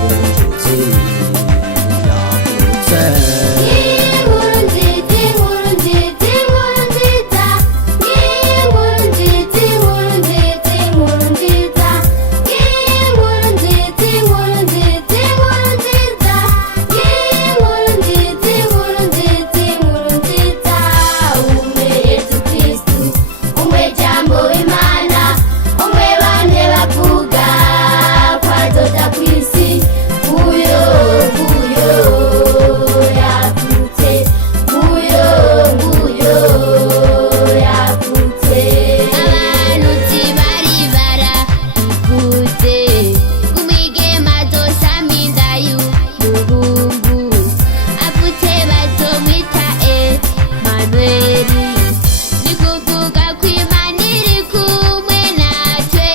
mucunguzi yavutse. Inkuru nziza, inkuru nziza, inkuru nziza, inkuru nziza, inkuru nziza, inkuru nziza, inkuru nziza, inkuru nziza, inkuru nziza, inkuru nziza, inkuru nziza, inkuru nziza. Umwe Yesu Kristu, umwe Jambo w'Imana, umwe bane bavuga ko azoza kw'isi. Nguyo, nguyo yavutse, nguyo, nguyo yavutse. Abantu bari baravuze ko umwigeme azosama inda y'umuhungu, avutse bazomwita Emanueli. Ni kuvuga ko Imana iri kumwe natwe,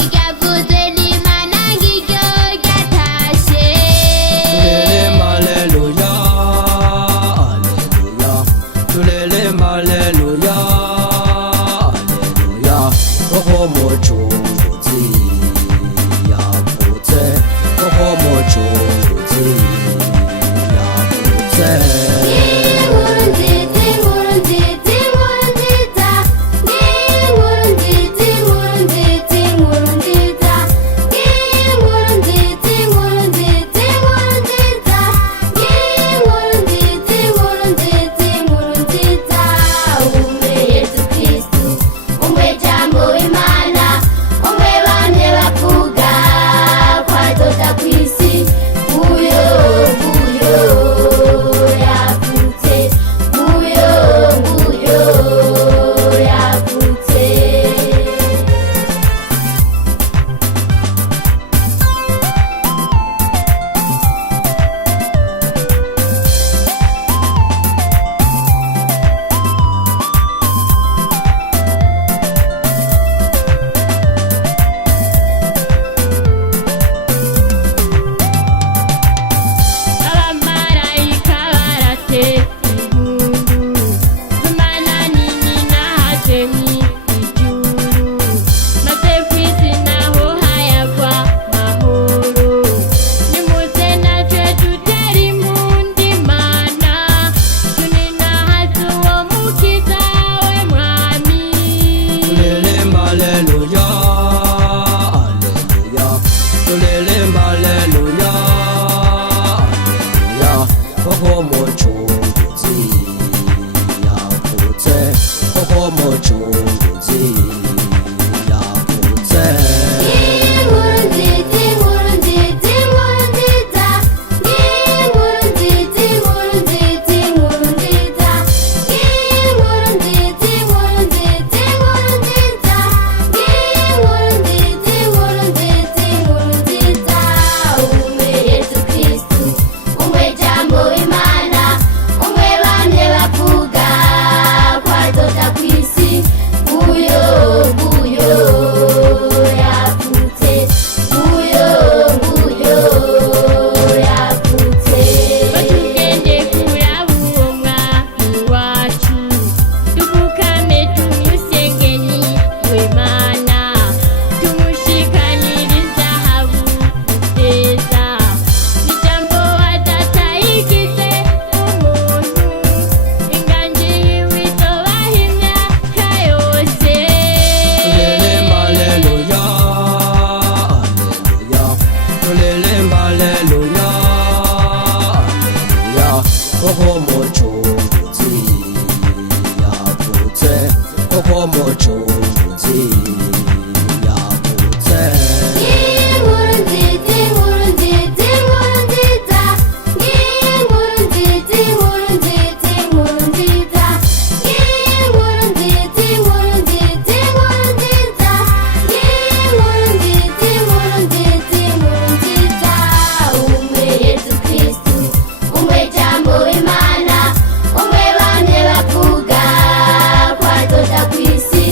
iryavuzwe n'Imana ngiryo ryatashe. Tulelem haleluya, haleluya, koko mucunguzi yavutse, koko mucunguzi yavutse. Inkuru nziza, inkuru nziza, inkuru nziza, inkuru nziza, inkuru nziza, inkuru nziza, inkuru nziza, inkuru nziza, inkuru nziza, inkuru nziza, inkuru nziza, inkuru nziza. Umwe Yesu Kristu, umwe Jambo w'Imana, umwe bane bavuga ko azoza kw'isi. Nguyo, nguyo yavutse, nguyo, nguyo yavutse. Abamarayika barateka impundu, Imana nini nahaje mw'ijuru, maze kw'isi naho hayagwa mahoro. Nimuze natwe dutere impundu Imana, tuninahaze uwo mukiza we mwami. Tulelem haleluya, haleluya, tulelem haleluya, haleluya, koko mucunguzi yavutse, koko mucunguzi yavutse. Inkuru nziza, inkuru nziza, inkuru nziza, inkuru nziza, inkuru nziza, inkuru nziza, inkuru nziza, inkuru nziza, inkuru nziza, inkuru nziza, inkuru nziza, inkuru nziza. Umwe Yesu Kristu, umwe Jambo w'Imana, umwe bane bavuga ko azoza kw'isi. Nguyo, nguyo yavutse, nguyo, nguyo yavutse. Batugende kuraba uwo mwami wacu, dupfukame tumusengeni w'Imana, tumushikanire izahabu n'ifeza, n'ijambo adatayigize umuntu, inganji yiwe izobaha imyaka yose. Tulelem haleluya, haleluya, tulelem haleluya, haleluya, koko mucunguzi yavutse, koko mucunguzi yavutse. Inkuru nziza, inkuru nziza, inkuru nziza, inkuru nziza, inkuru nziza, inkuru nziza, inkuru nziza, inkuru nziza, inkuru nziza, inkuru nziza, inkuru nziza, inkuru nziza. Umwe Yesu Kristu, umwe Jambo w'Imana, umwe bane bavuga ko azoza kw'isi.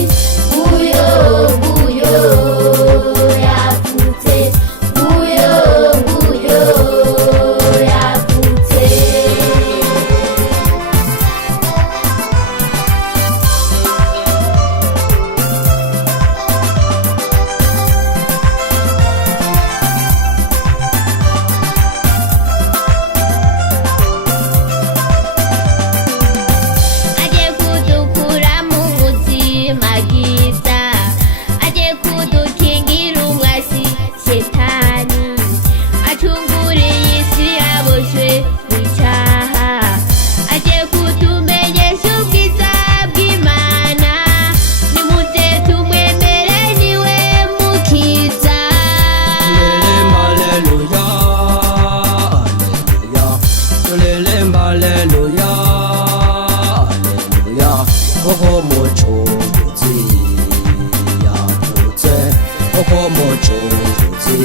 mucunguzi yavuze koko mucunguzi